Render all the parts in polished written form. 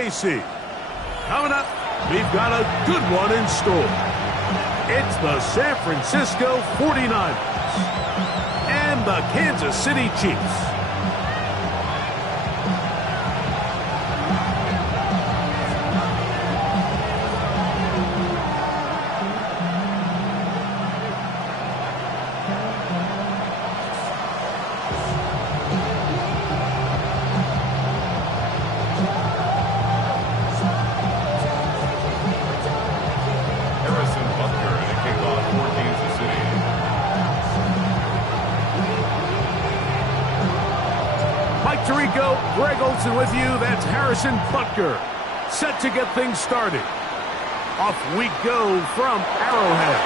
KC. Coming up, we've got a good one in store. It's the San Francisco 49ers and the Kansas City Chiefs. Regs with you. That's Harrison Butker, set to get things started. Off we go from Arrowhead.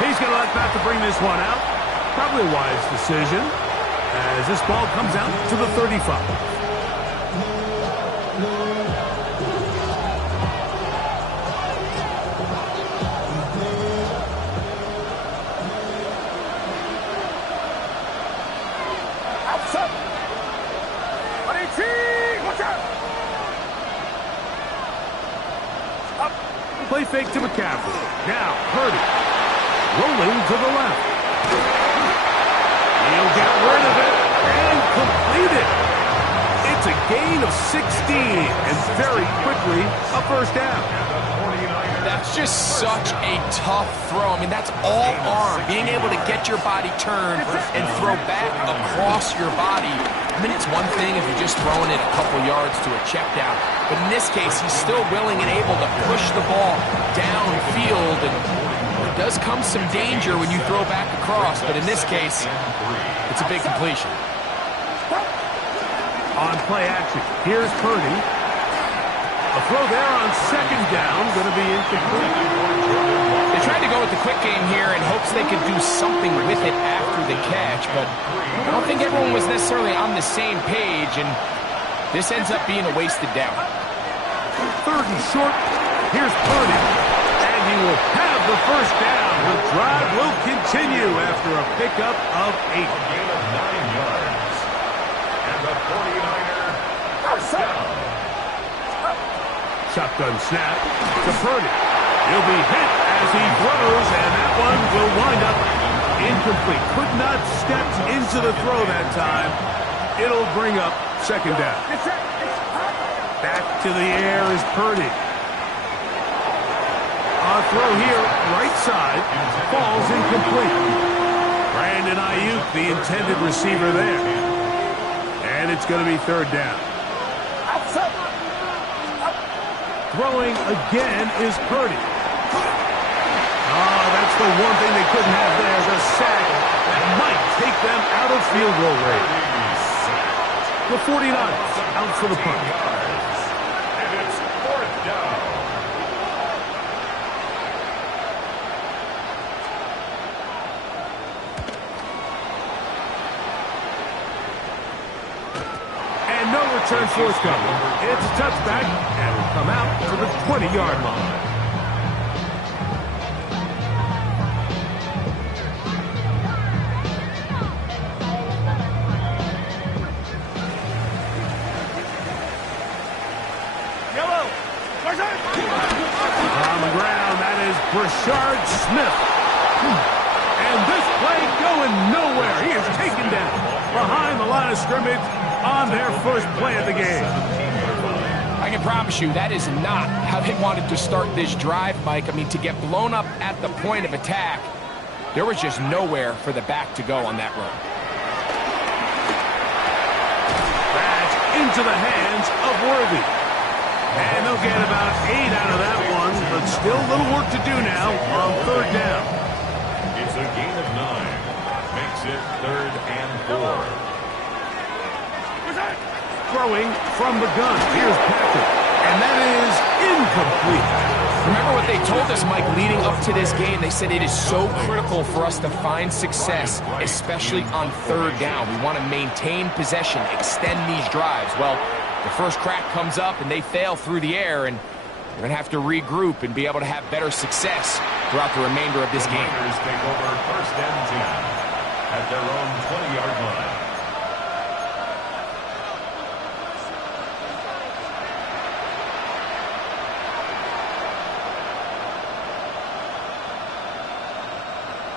He's going to let Pat to bring this one out. Probably a wise decision as this ball comes out to the 35. Play fake to McCaffrey. Now, Purdy. Rolling to the left. He'll get rid of it and complete it. It's a gain of 16 and very quickly a first down. That's just such a tough throw. I mean, that's all arm. Being able to get your body turned and throw back across your body. I mean, it's one thing if you're just throwing it a couple yards to a check down. But in this case, he's still willing and able to push the ball downfield. And there does come some danger when you throw back across. But in this case, it's a big completion. On play action, here's Purdy. A throw there on second down, going to be incomplete. They tried to go with the quick game here in hopes they could do something with it after the catch, but I don't think everyone was necessarily on the same page, and this ends up being a wasted down. Third and short, here's Purdy, and he will have the first down. The drive will continue after a pickup of 8. A gain of 9 yards, and the 49er first down. Shotgun snap to Purdy. He'll be hit as he throws, and that one will wind up incomplete. Could not step into the throw that time. It'll bring up second down. Back to the air is Purdy. A throw here, right side, falls incomplete. Brandon Ayuk, the intended receiver there. And it's going to be third down. Throwing again is Purdy. Oh, that's the one thing they couldn't have there is a sack that might take them out of field goal range. The 49ers out for the punt. And it's fourth down. And no return forthcoming. It's a touchback, and will come out to the 20-yard line. On the ground, that is Brashard Smith. And this play going nowhere. He is taken down behind the line of scrimmage on their first play of the game. I can promise you that is not how they wanted to start this drive, Mike. I mean, to get blown up at the point of attack, there was just nowhere for the back to go on that run. That's into the hands of Worthy. And they'll get about 8 out of that one, but still a little work to do now on third down. It's a gain of 9. Makes it 3rd and 4. Throwing from the gun. Here's Patrick. And that is incomplete. Remember what they told us, Mike, leading up to this game. They said it is so critical for us to find success, especially on third down. We want to maintain possession, extend these drives. Well, the first crack comes up and they fail through the air, and they're going to have to regroup and be able to have better success throughout the remainder of this game. Niners take over 1st and 10 at their own 20-yard line.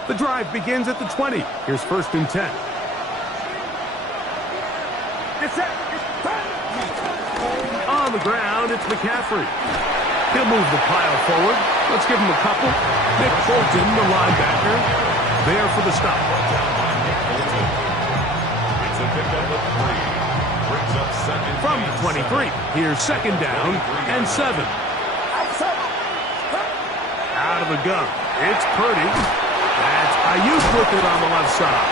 The drive begins at the 20. Here's 1st and 10. On the ground, it's McCaffrey. He'll move the pile forward. Let's give him a couple. Nick Bolton, the linebacker, there for the stop. It's a pickup of 3. Brings up 2nd. From the 23, here's 2nd down and 7. Out of the gun, it's Purdy. That's Ayuk with it on the left side.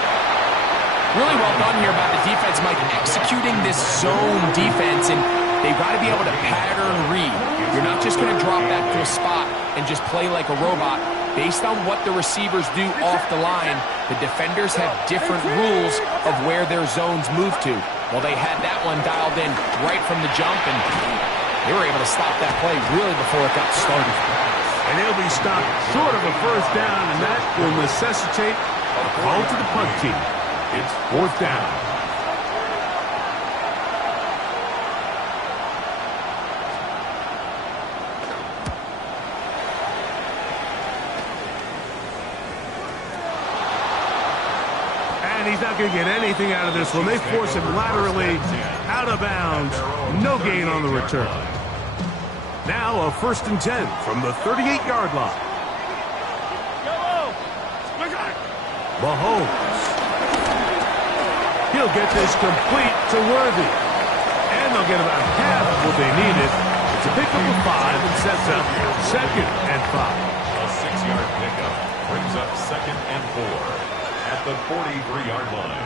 Really well done here by the defense, Mike, executing this zone defense, and they've got to be able to pattern read. You're not just going to drop back to a spot and just play like a robot. Based on what the receivers do off the line, the defenders have different rules of where their zones move to. Well, they had that one dialed in right from the jump, and they were able to stop that play really before it got started. And he'll be stopped short of a 1st down, and that will necessitate a call to the punt team. It's 4th down. And he's not going to get anything out of this one. They force him laterally out of bounds. No gain on the return. Now a 1st and 10 from the 38-yard line. Mahomes. He'll get this complete to Worthy. And they'll get about half of what they needed. It's a pickup of 5 and sets up 2nd and 5. A 6-yard pickup brings up 2nd and 4 at the 43-yard line.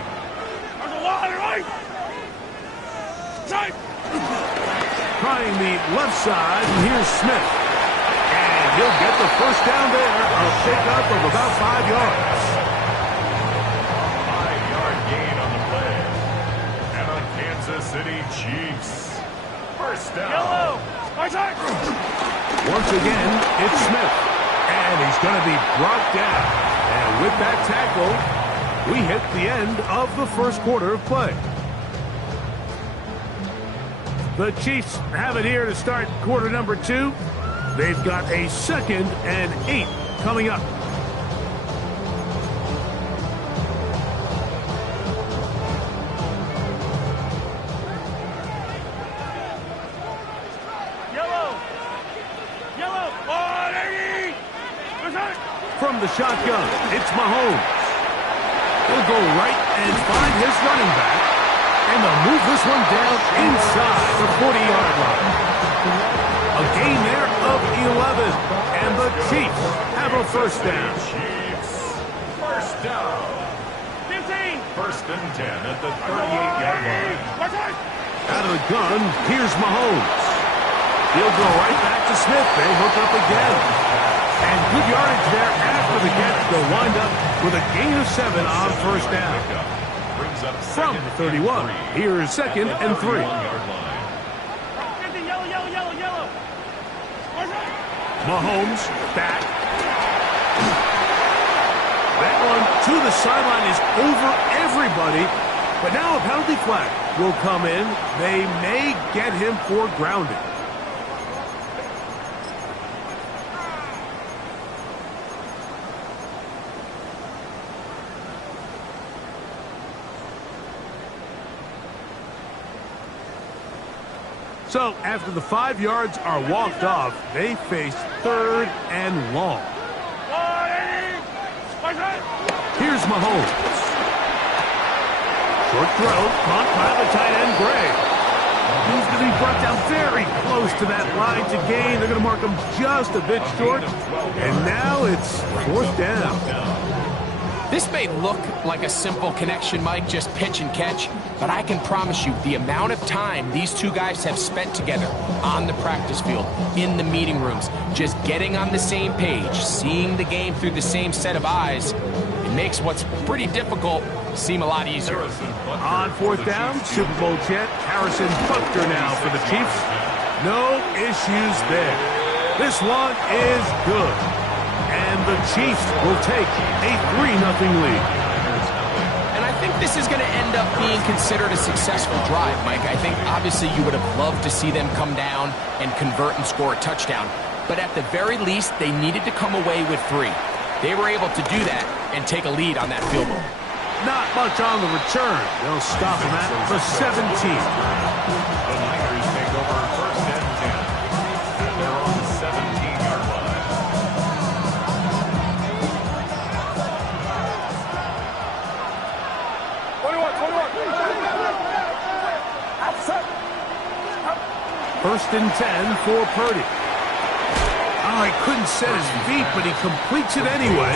Trying the left side, and here's Smith. And he'll get the 1st down there. A pickup of about 5 yards. 5-yard gain on the play. And the Kansas City Chiefs. 1st down. Once again, it's Smith. And he's going to be brought down. And with that tackle, we hit the end of the 1st quarter of play. The Chiefs have it here to start quarter number 2. They've got a 2nd and 8 coming up. From the shotgun, it's Mahomes. He'll go right and find his running back. And they'll move this one down inside the 40-yard line. A gain there of 11. And the Chiefs have a 1st down. Chiefs. 1st down. 15. 1st and 10 at the 38-yard line. Out of the gun, here's Mahomes. He'll go right back to Smith. They hook up again. And good yardage there after the catch. They'll wind up with a gain of 7 on 1st down. From the 31, here's 2nd and 3. Mahomes back. That one to the sideline is over everybody. But now a penalty flag will come in. They may get him for grounding. So, after the 5 yards are walked off, they face 3rd and long. Here's Mahomes. Short throw, caught by the tight end, Gray. He's going to be brought down very close to that line to gain. They're going to mark him just a bit short. And now it's 4th down. This may look like a simple connection, Mike, just pitch and catch, but I can promise you the amount of time these two guys have spent together on the practice field, in the meeting rooms, just getting on the same page, seeing the game through the same set of eyes, it makes what's pretty difficult seem a lot easier. On 4th down, Super Bowl champ Harrison Butker now for the Chiefs. No issues there. This one is good. And the Chiefs will take a 3-0 lead. And I think this is going to end up being considered a successful drive, Mike. I think obviously you would have loved to see them come down and convert and score a touchdown. But at the very least, they needed to come away with 3. They were able to do that, and take a lead on that field goal. Not much on the return. They'll stop him at the 17. The Niners take over first and 10. And they're on the 17-yard line. First and 10 for Purdy. Oh, he couldn't set his feet, but he completes it anyway.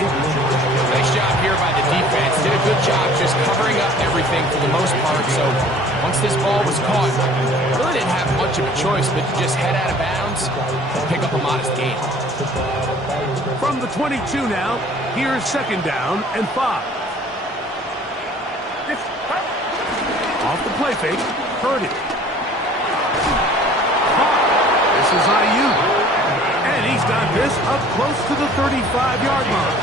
Nice job here by the defense. Did a good job just covering up everything for the most part. So once this ball was caught, really didn't have much of a choice but to just head out of bounds and pick up a modest gain. From the 22 now, here's second down and 5. Off the play fake, Purdy. This is Ayuk. And he's got this up close to the 35-yard line.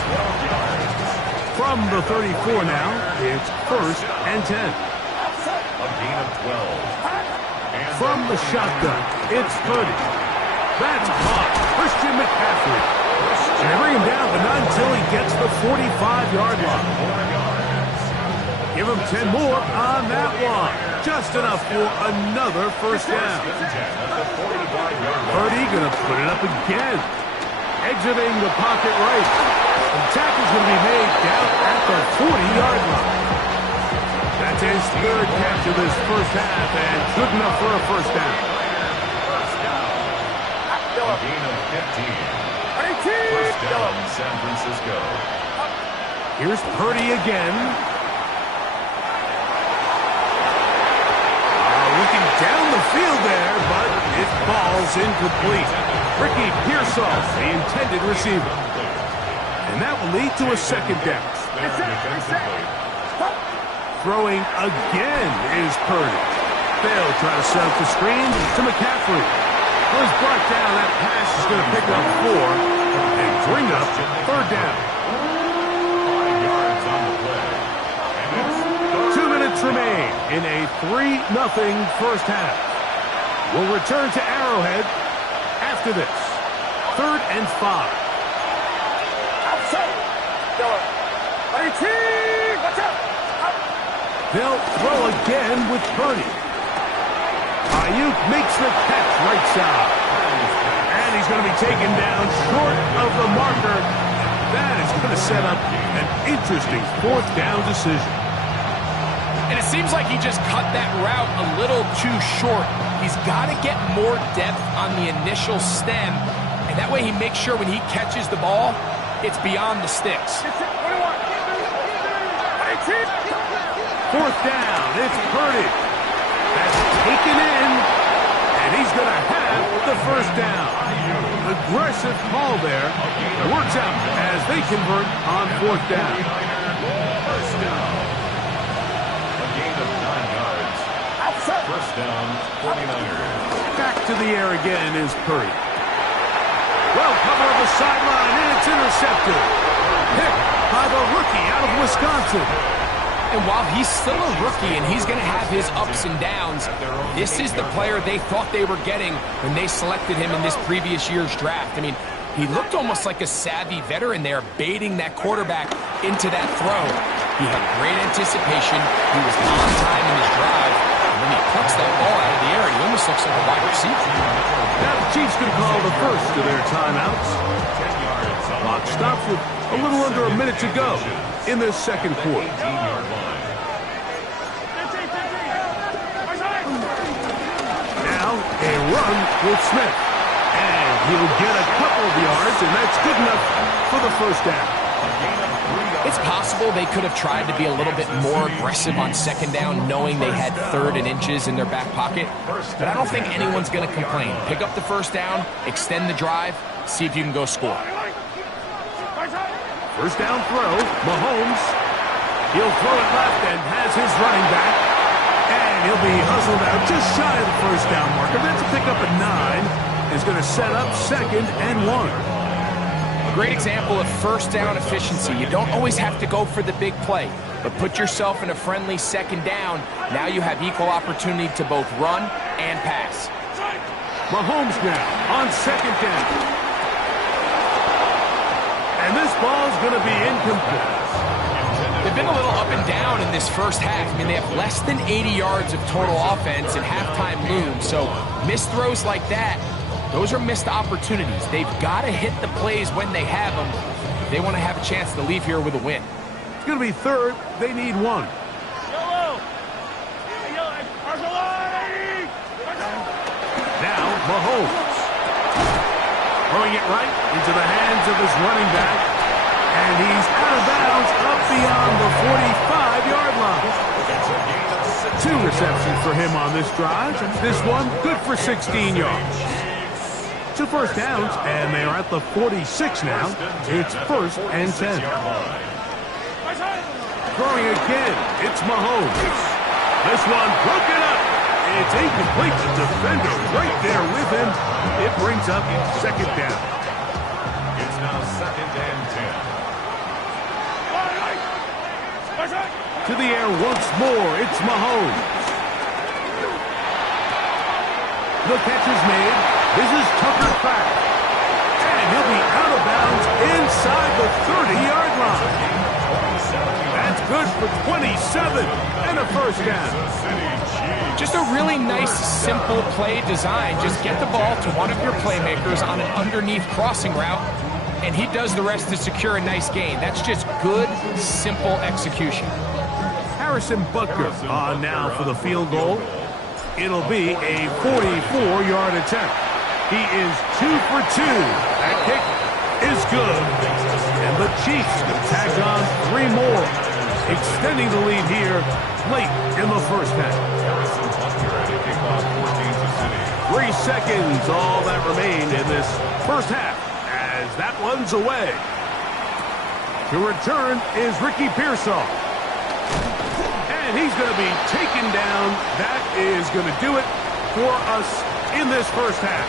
From the 34 now, it's first and 10. A gain of 12. From the shotgun, it's Purdy. That's caught. Christian McCaffrey. And they bring him down, but not until he gets the 45-yard line. Give him 10 more on that one. Just enough for another first down. Purdy going to put it up again. Exiting the pocket right. The tackle's going to be made down at the 40-yard line. That's his third catch of this first half, and good enough for a first down. A gain of 15. First down, San Francisco. Here's Purdy again. Looking down the field there, but it falls incomplete. Ricky Pearsall, the intended receiver. And that will lead to a second down. Throwing again is Purdy. They'll try to set up the screen to McCaffrey. Well, he's brought down. That pass is going to pick up 4 and bring up third down. 5 yards on the play. And 2 minutes remain in a 3-0 first half. We'll return to Arrowhead after this. Third and 5. They'll throw again with Purdy. Ayuk makes the catch right side. And he's going to be taken down short of the marker. That is going to set up an interesting fourth down decision. And it seems like he just cut that route a little too short. He's got to get more depth on the initial stem, and that way he makes sure when he catches the ball, it's beyond the sticks. Fourth down, it's Purdy. That's taken in, and he's going to have the first down. Aggressive call there. It works out as they convert on fourth down. first down. A gain of 9 yards. First down, 49ers. Back to the air again is Purdy. Well covered on the sideline, and it's intercepted. Picked by the rookie out of Wisconsin. And while he's still a rookie and he's going to have his ups and downs, this is the player they thought they were getting when they selected him in this previous year's draft. I mean, he looked almost like a savvy veteran there, baiting that quarterback into that throw. He had great anticipation. He was on time in his drive. And when he plucks that ball out of the air, he almost looks like a wide receiver. Now the Chiefs can call the first of their timeouts. Clock stops with a little under a minute to go in this second quarter. Now a run with Smith. And he'll get a couple of yards, and that's good enough for the first down. It's possible they could have tried to be a little bit more aggressive on second down, knowing they had third and inches in their back pocket. But I don't think anyone's going to complain. Pick up the first down, extend the drive, see if you can go score. First down throw, Mahomes. He'll throw it left and has his running back. And he'll be hustled out just shy of the first down marker. That's a pickup at 9. Is going to set up second and 1. A great example of first down efficiency. You don't always have to go for the big play, but put yourself in a friendly second down. Now you have equal opportunity to both run and pass. Mahomes now on second down. And this ball's going to be incomplete. They've been a little up and down in this first half. I mean, they have less than 80 yards of total offense and halftime looms. So missed throws like that, those are missed opportunities. They've got to hit the plays when they have them. They want to have a chance to leave here with a win. It's going to be third. They need one. Now, Mahomes. Throwing it right into the hands of his running back. And he's out of bounds up beyond the 45-yard line. 2 receptions for him on this drive. This one good for 16 yards. 2 first downs, and they're at the 46 now. It's 1st and 10. Throwing again, it's Mahomes. This one broken up. It's incomplete. The defender right there with him. It brings up 2nd down. It's now 2nd and 10. To the air once more, it's Mahomes. The catch is made. This is Tucker Craft. And he'll be out of bounds inside the 30-yard line. That's good for 27 and a 1st down. Just a really nice, simple play design. Just get the ball to one of your playmakers on an underneath crossing route, and he does the rest to secure a nice gain. That's just good, simple execution. Harrison Butker on now for the field goal. It'll be a 44-yard attempt. He is 2 for 2. That kick is good. And the Chiefs tack on 3 more, extending the lead here late in the first half. 3 seconds, all that remained in this first half, as that one's away. To return is Ricky Pearsall. And he's going to be taken down. That is going to do it for us in this first half.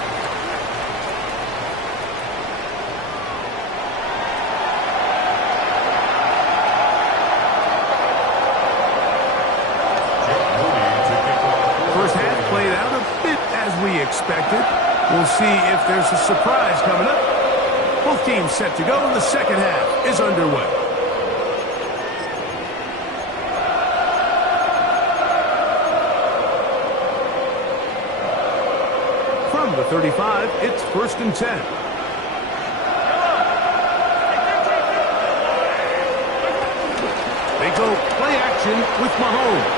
First half played out a bit as we expected. We'll see if there's a surprise coming up. Both teams set to go, and the second half is underway. From the 35, it's 1st and 10. They go play action with Mahomes.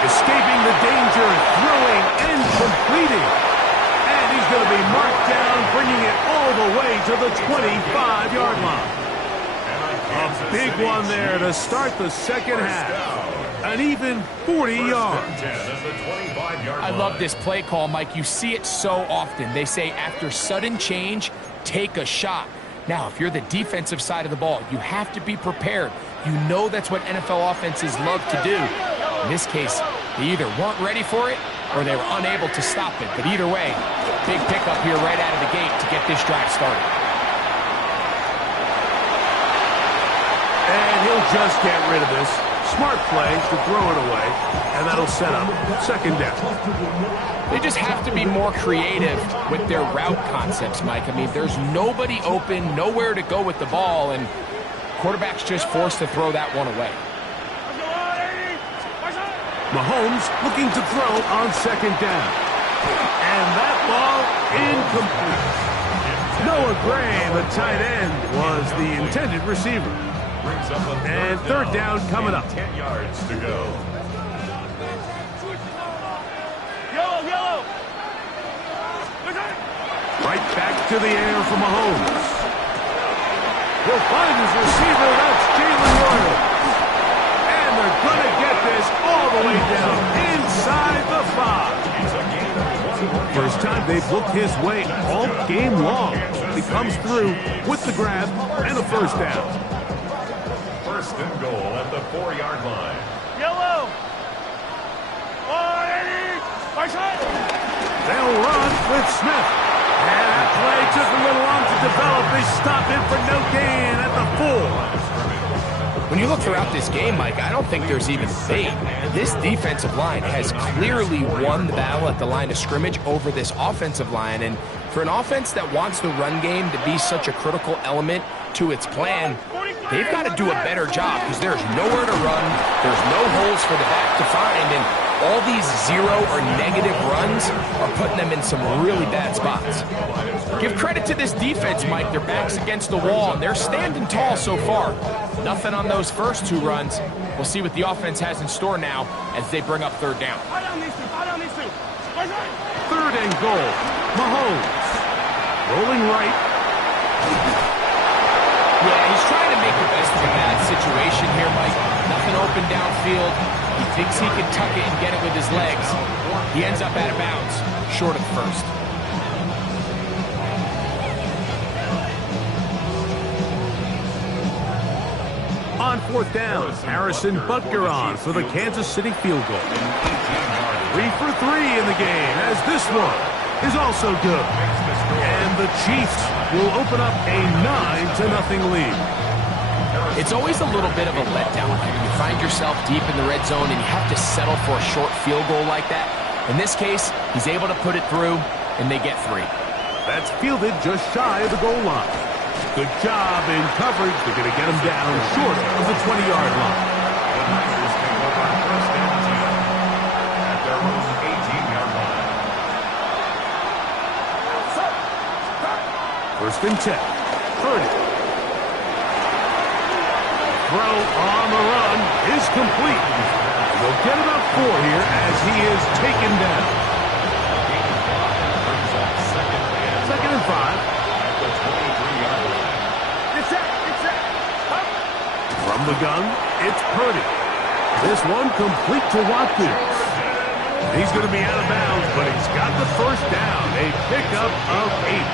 Escaping the danger, throwing and completing. And he's going to be marked down, bringing it all the way to the 25-yard line. A big one there to start the second half. An even 40 yards. I love this play call, Mike. You see it so often. They say after sudden change, take a shot. Now, if you're the defensive side of the ball, you have to be prepared. You know that's what NFL offenses love to do. In this case, they either weren't ready for it or they were unable to stop it. But either way, big pickup here right out of the gate to get this drive started. And he'll just get rid of this. Smart play to throw it away, and that'll set up 2nd down. They just have to be more creative with their route concepts, Mike. I mean, there's nobody open, nowhere to go with the ball, and quarterback's just forced to throw that one away. Mahomes looking to throw on 2nd down. And that ball incomplete. Noah Gray, the tight end, was the intended receiver. And 3rd down coming up. 10 yards to go. Right back to the air for Mahomes. He'll find his receiver. That's Jalen Royal. And they're going to get this all the way down inside the 5. First time they've looked his way all game long. He comes through with the grab and a 1st down. 1st and goal at the 4-yard line. They'll run with Smith. And that play took a little long to develop. They stop him for no gain at the 4. When you look throughout this game, Mike, I don't think there's even debate. This defensive line has clearly won the battle at the line of scrimmage over this offensive line. And for an offense that wants the run game to be such a critical element to its plan, they've got to do a better job because there's nowhere to run, there's no holes for the back to find, and all these zero or negative runs are putting them in some really bad spots. Give credit to this defense, Mike. Their back's against the wall, and they're standing tall so far. Nothing on those first 2 runs. We'll see what the offense has in store now as they bring up 3rd down. 3rd and goal. Mahomes. Rolling right. Yeah, he's trying to make the best of a bad situation here, Mike. Nothing open downfield. He thinks he can tuck it and get it with his legs. He ends up out of bounds, short of first. On 4th down, Harrison Butker on for the Kansas City field goal. 3 for 3 in the game, as this one is also good. And the Chiefs will open up a 9-0 lead. It's always a little bit of a letdown when you find yourself deep in the red zone and you have to settle for a short field goal like that. In this case, he's able to put it through, and they get 3. That's fielded just shy of the goal line. Good job in coverage. They're going to get him down short of the 20-yard line. At their own 18-yard line. 1st and 10. Purdy. Throw on the run is complete. They'll get about 4 here as he is taken down. 2nd and 5. From the gun, it's Purdy. This one complete to Watkins. He's going to be out of bounds, but he's got the 1st down. A pickup of 8.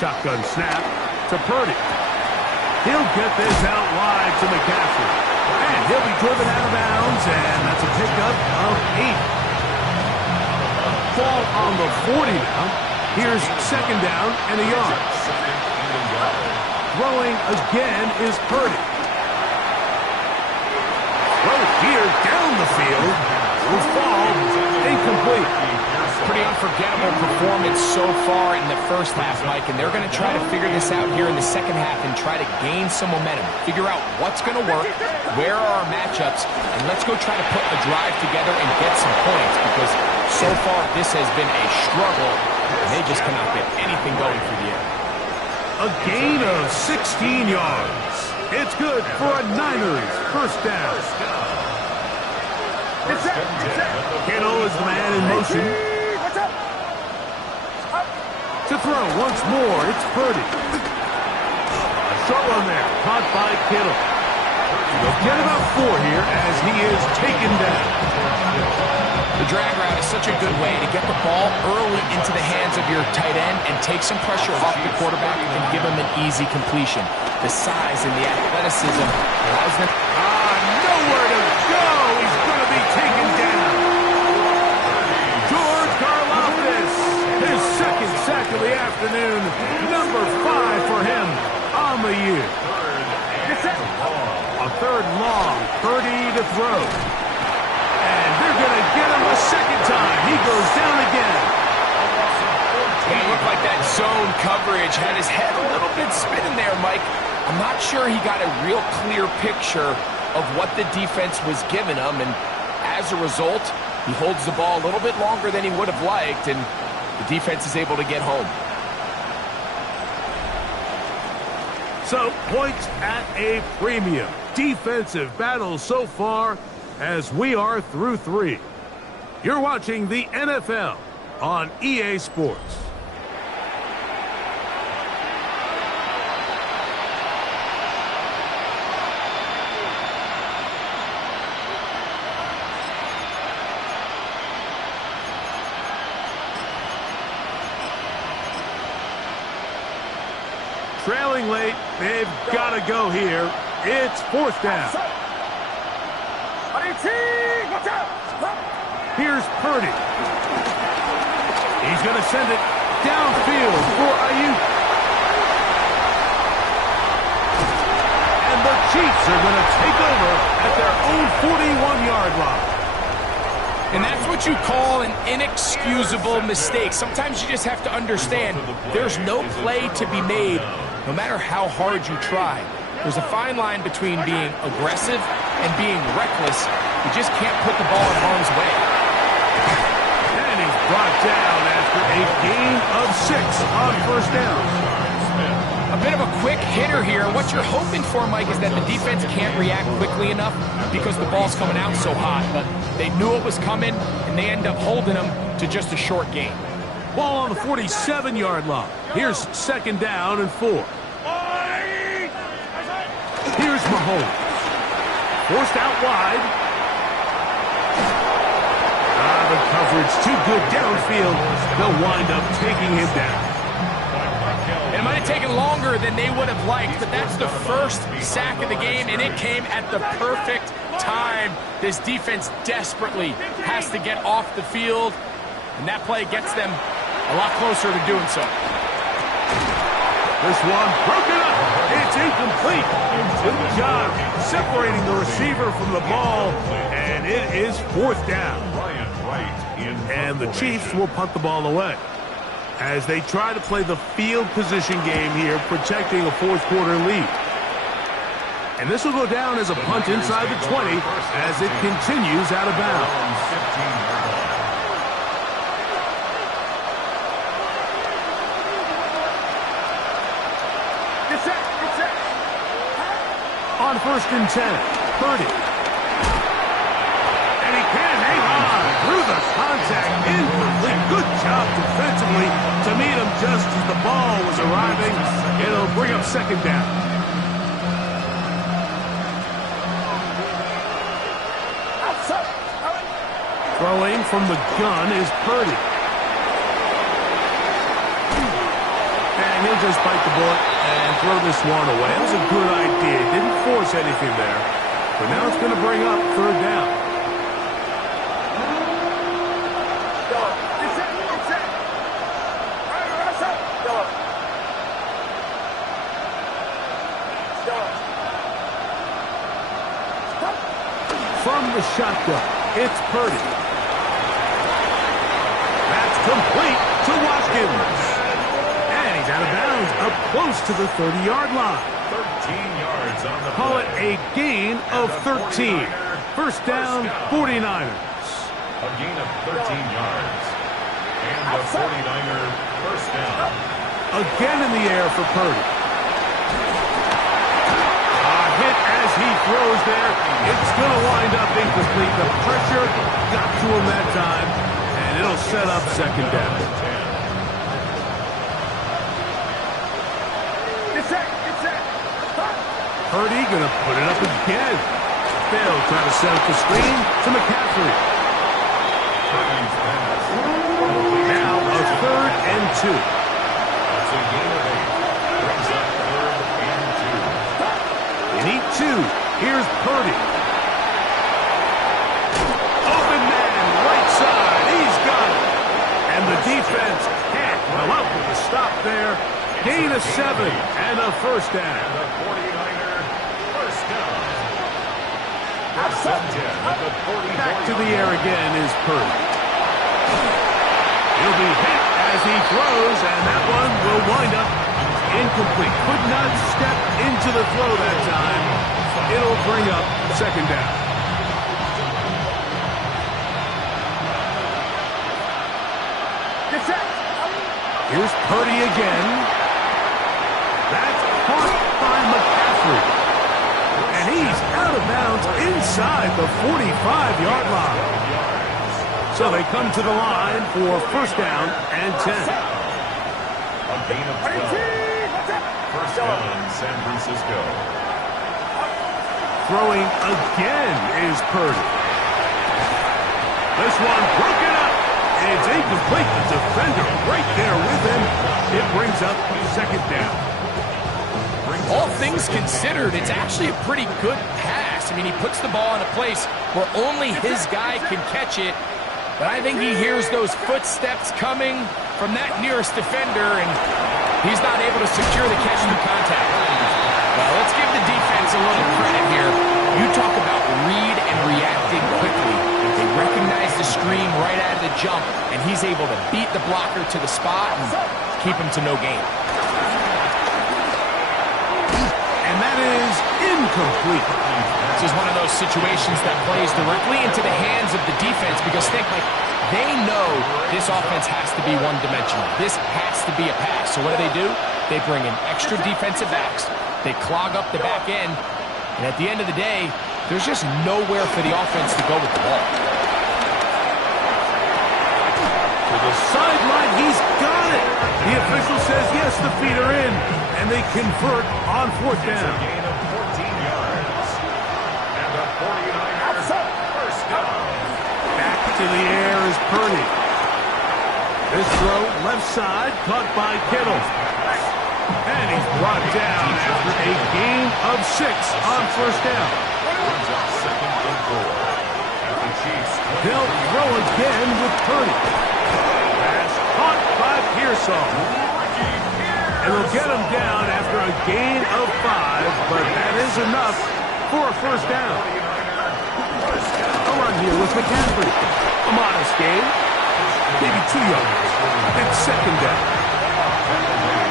Shotgun snap to Purdy. He'll get this out wide to McCaffrey. And he'll be driven out of bounds, and that's a pickup of 8. Ball on the 40 now. Here's 2nd down and a yard. Throwing again is Purdy. Throw here down the field. Will fall incomplete. Pretty unforgettable performance so far in the first half, Mike, and they're going to try to figure this out here in the second half and try to gain some momentum. Figure out what's going to work, where are our matchups, and let's go try to put a drive together and get some points because so far this has been a struggle, and they just cannot get anything going for the air. A gain of 16 yards. It's good for a Niners 1st down. Kittle is the man in motion. To throw once more, it's Purdy. A short one there, caught by Kittle. They'll get about 4 here as he is taken down. The drag route is such a good way to get the ball early into the hands of your tight end and take some pressure off the quarterback and give him an easy completion. The size and the athleticism allows them... Nowhere to go! He's going to be taken down. George Karlaftis, his 2nd sack of the afternoon. Number 5 for him on the year. A 3rd long, Purdy to throw. And they're going to get him a 2nd time. He goes down again. It looked like that zone coverage had his head a little bit spinning there, Mike. I'm not sure he got a real clear picture of what the defense was giving him, and as a result, he holds the ball a little bit longer than he would have liked, and the defense is able to get home. So, points at a premium. Defensive battle so far as we are through 3. You're watching the NFL on EA Sports. Trailing late, they've got to go here. It's 4th down. Here's Purdy. He's going to send it downfield for Ayuk. the Chiefs are going to take over at their own 41-yard line. And that's what you call an inexcusable mistake. Sometimes you just have to understand there's no play to be made, no matter how hard you try. There's a fine line between being aggressive and being reckless. You just can't put the ball in harm's way. And he's brought down after a gain of 6 on first down. A bit of a quick hitter here. What you're hoping for, Mike, is that the defense can't react quickly enough because the ball's coming out so hot. But they knew it was coming, and they end up holding them to just a short gain. Ball on the 47-yard line. Here's second down and 4. Here's Mahomes. Forced out wide. The coverage too good downfield. They'll wind up taking him down. It might have taken longer than they would have liked, but that's the first sack of the game, and it came at the perfect time. This defense desperately has to get off the field, and that play gets them a lot closer to doing so. This one broken up. It's incomplete. Good job separating the receiver from the ball, and it is fourth down. And the Chiefs will punt the ball away as they try to play the field position game here, protecting a fourth-quarter lead. And this will go down as a punt inside the 20 as it continues out of bounds. On first and 10, Purdy. And he can hang on through the contact. Incomplete. Good job defensively to meet him just as the ball was arriving. It'll bring up second down. Throwing from the gun is Purdy. And he'll just bite the bullet and throw this one away. That was a good idea. Didn't force anything there. But now it's going to bring up third down. From the shotgun, it's Purdy. That's complete to Watkins. He's out of bounds, up close to the 30-yard line. 13 yards on the Call it a gain of 13. First down, 49ers. A gain of 13 yards. And the 49er first down. Again in the air for Purdy. A hit as he throws there. It's going to wind up incomplete. The pressure got to him that time, and it'll set up second down. Purdy going to put it up again. They'll try to set up the screen to McCaffrey. Now a third and 2. That's a gain of 8. Brings up third and 2. They need 2. Here's Purdy. Open man, right side. He's got it. And the defense can't come up with a stop there. Gain of 7 and a first down. And the 49er first down. First and 10 at the 44. Back to the air again is Purdy. He'll be hit as he throws, and that one will wind up incomplete. Could not step into the throw that time. It'll bring up second down. Here's Purdy again. That's caught by McCaffrey. And he's out of bounds inside the 45-yard line. So they come to the line for first down and 10. A gain of 12. First down, San Francisco. Throwing again is Purdy. This one broken up. It's incomplete. The defender right there with him. It brings up second down. All things considered, it's actually a pretty good pass. I mean, he puts the ball in a place where only his guy can catch it. But I think he hears those footsteps coming from that nearest defender, and he's not able to secure the catch through contact. Well, let's give the defense a little credit here. You talk about read and reacting quickly. They recognize the screen right out of the jump, and he's able to beat the blocker to the spot and keep him to no gain. And that is incomplete. This is one of those situations that plays directly into the hands of the defense because think, like, they know this offense has to be one-dimensional. This has to be a pass. So what do? They bring in extra defensive backs. They clog up the back end. And at the end of the day, there's just nowhere for the offense to go with the ball. To the sideline, he's got it. The official says, yes, the feet are in. And they convert on fourth down. A gain of 14 yards. And a 49er first down. Back to the air is Purdy. This throw, left side, caught by Kittle. And he's brought down after a gain of 6 on first down. Brings up second and 4. As the Chiefs. They'll throw again with Purdy. Pass caught by Pearsall. And they'll get him down after a gain of 5, but that is enough for a first down. A run here with McCaffrey. A modest gain. Maybe 2 yards. It's second down.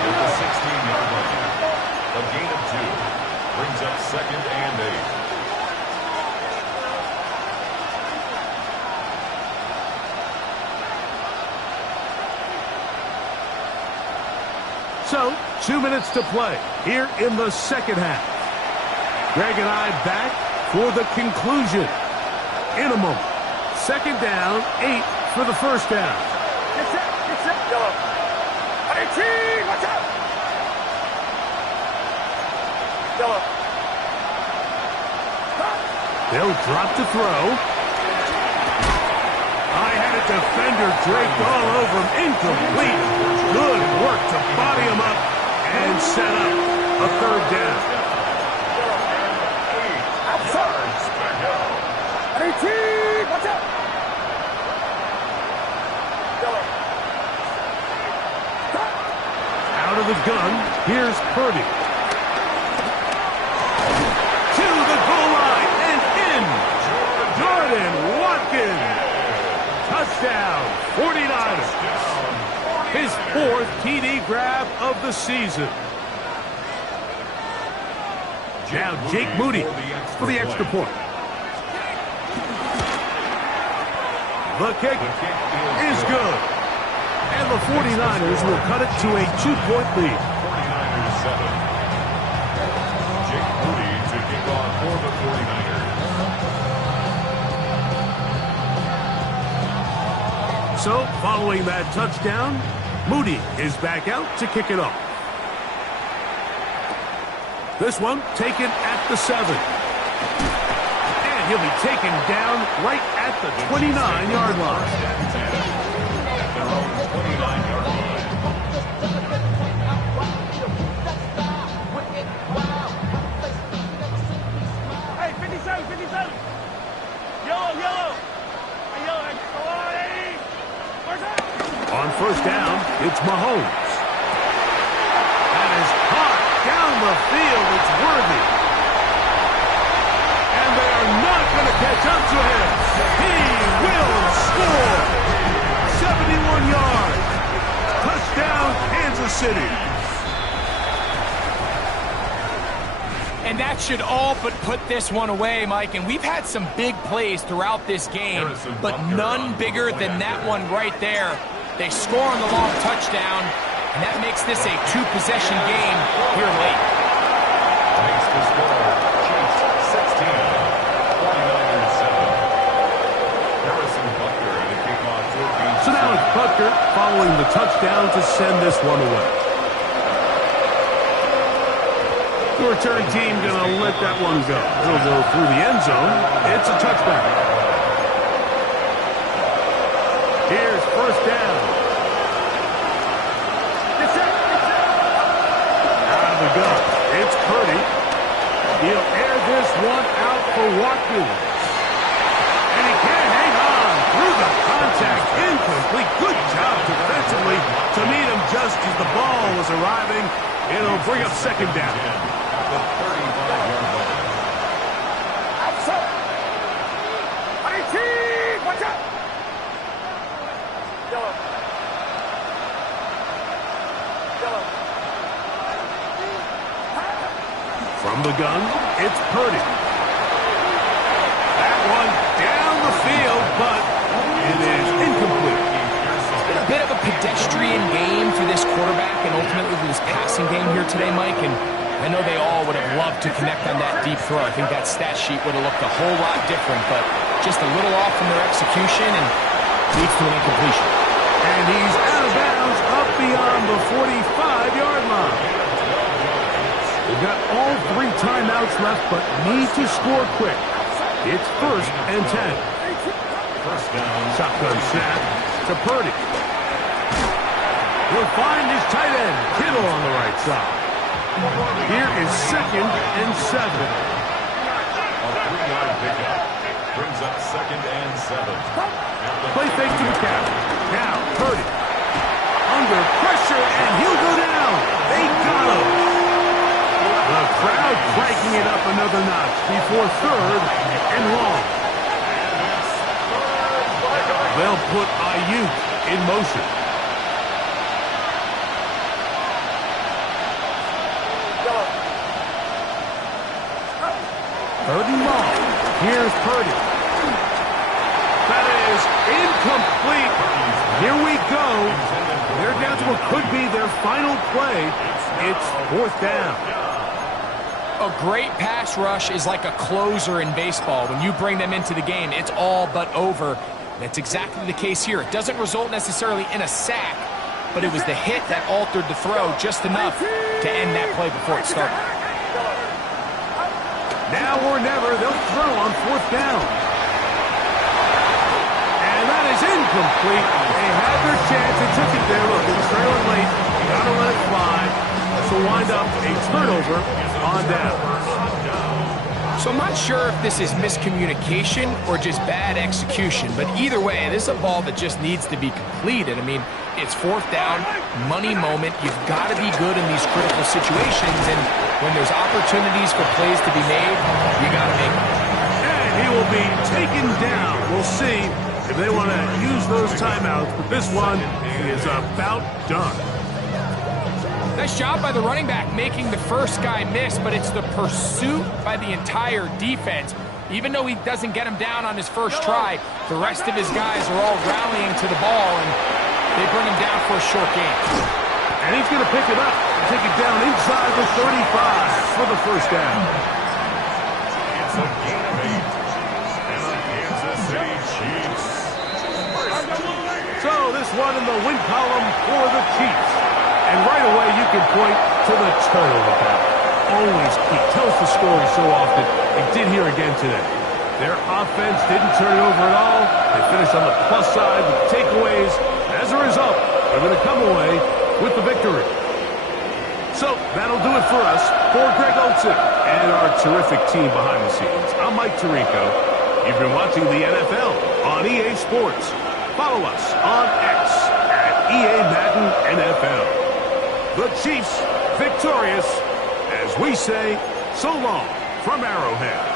With the 16-yard line. A gain of 2. Brings up second and 8. So, 2 minutes to play here in the second half. Greg and I back for the conclusion in a moment. Second down, 8 for the first down. Get set, go. EVO, watch out. Go. They'll drop to throw. I had a defender draped all over him. Incomplete. Good work to body him up and set up a third down. EVO, watch out. Out of the gun, here's Purdy. To the goal line and in. Jordan Watkins. Touchdown, 49ers. His 4th TD grab of the season. Now Jake Moody for the extra point. The kick is good. And the 49ers will cut it to a 2-point lead. 49ers 7. Jake Moody to kick off for the 49ers. So, following that touchdown, Moody is back out to kick it off. This one taken at the 7. And he'll be taken down right at the 29-yard line. Hey, 57. Yellow. On first down, it's Mahomes. That is caught down the field. It's Worthy. And they are not going to catch up to him. He will score. 71 yards. Touchdown, Kansas City. And that should all but put this one away, Mike. And we've had some big plays throughout this game, but none bigger than that one right there. They score on the long touchdown, and that makes this a 2-possession game here late. Makes the score. Chiefs 16, 49ers 7. Harrison Butker at a kickoff will be. So now it's Butker following the touchdown to send this one away. The return team going to let that one go. It'll go through the end zone. It's a touchback. Here's first down. Out of the gun. It's Purdy. He'll air this one out for Watkins. And he can't hang on through the contact. Incomplete. Good job defensively to meet him just as the ball was arriving. It'll bring up second down. the 35-yard line. Outside. 18. Watch out. Yellow. Yellow. From the gun, it's Purdy. That one down the field, but it is incomplete. It's been a bit of a pedestrian game for this quarterback and ultimately for this passing game here today, Mike. And I know they all would have loved to connect on that deep throw. I think that stat sheet would have looked a whole lot different, but just a little off from their execution and leads to an incompletion. And he's out of bounds up beyond the 45-yard line. We've got all 3 timeouts left, but need to score quick. It's 1st and 10. First down. Shotgun snap to Purdy. He'll find his tight end, Kittle, on the right side. Here is 2nd and 7. A 3-yard pickup. Brings up 2nd and 7. Play fake to the cap. Now, Purdy. Under pressure, and he'll go down. They got him. The crowd cranking it up another notch before 3rd and long. They'll put Ayuk in motion. Third and long. Here's Purdy. That is incomplete. Here we go. They're down to what could be their final play. It's 4th down. A great pass rush is like a closer in baseball. When you bring them into the game, it's all but over. That's exactly the case here. It doesn't result necessarily in a sack, but it was the hit that altered the throw just enough to end that play before it started. Now or never, they'll throw on 4th down. And that is incomplete. They had their chance. They took it there. Look, it was trailing late. You got to let it fly. So wind up a turnover on down. So I'm not sure if this is miscommunication or just bad execution, but either way, this is a ball that just needs to be completed. I mean, it's 4th down, money moment. You've got to be good in these critical situations, and when there's opportunities for plays to be made, you got to make them. And he will be taken down. We'll see if they want to use those timeouts, but this one is about done. Nice job by the running back making the first guy miss, but it's the pursuit by the entire defense. Even though he doesn't get him down on his first try, the rest of his guys are all rallying to the ball, and they bring him down for a short gain. And he's going to pick it up and take it down inside the 35 for the first down. It's a gain of 8. And the Kansas City Chiefs. So this one in the win column for the Chiefs. And right away, you can point to the turnover battle. Always key. Tells the story so often. They did here again today. Their offense didn't turn it over at all. They finished on the plus side with takeaways. As a result, they're going to come away with the victory. So that'll do it for us. For Greg Olsen and our terrific team behind the scenes, I'm Mike Tirico. You've been watching the NFL on EA Sports. Follow us on X at EA Madden NFL. The Chiefs victorious as we say so long from Arrowhead.